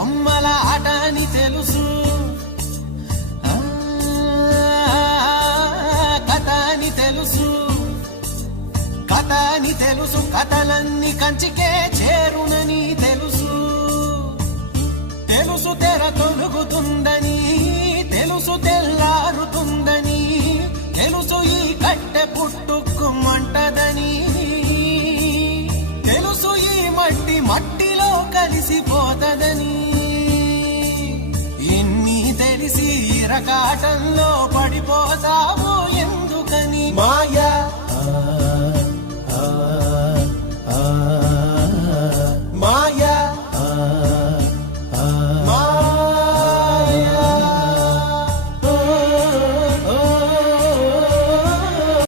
బొమ్మల ఆట అని తెలుసు, కథ అని తెలుసు, కథ అని తెలుసు, కథలన్నీ కంచికే చేరునని తెలుసు, తెలుసు తెర తొలుగుతుందని, తెలుసు తెల్లారుతుందని, తెలుసు ఈ కట్టె పుట్టుకుమంటదని, తెలుసు ఈ మట్టి మట్టిలో కలిసిపోతదని, ఎన్ని తెలిసి ఇరకాటంలో పడిపోతావో ఎందుకని మాయ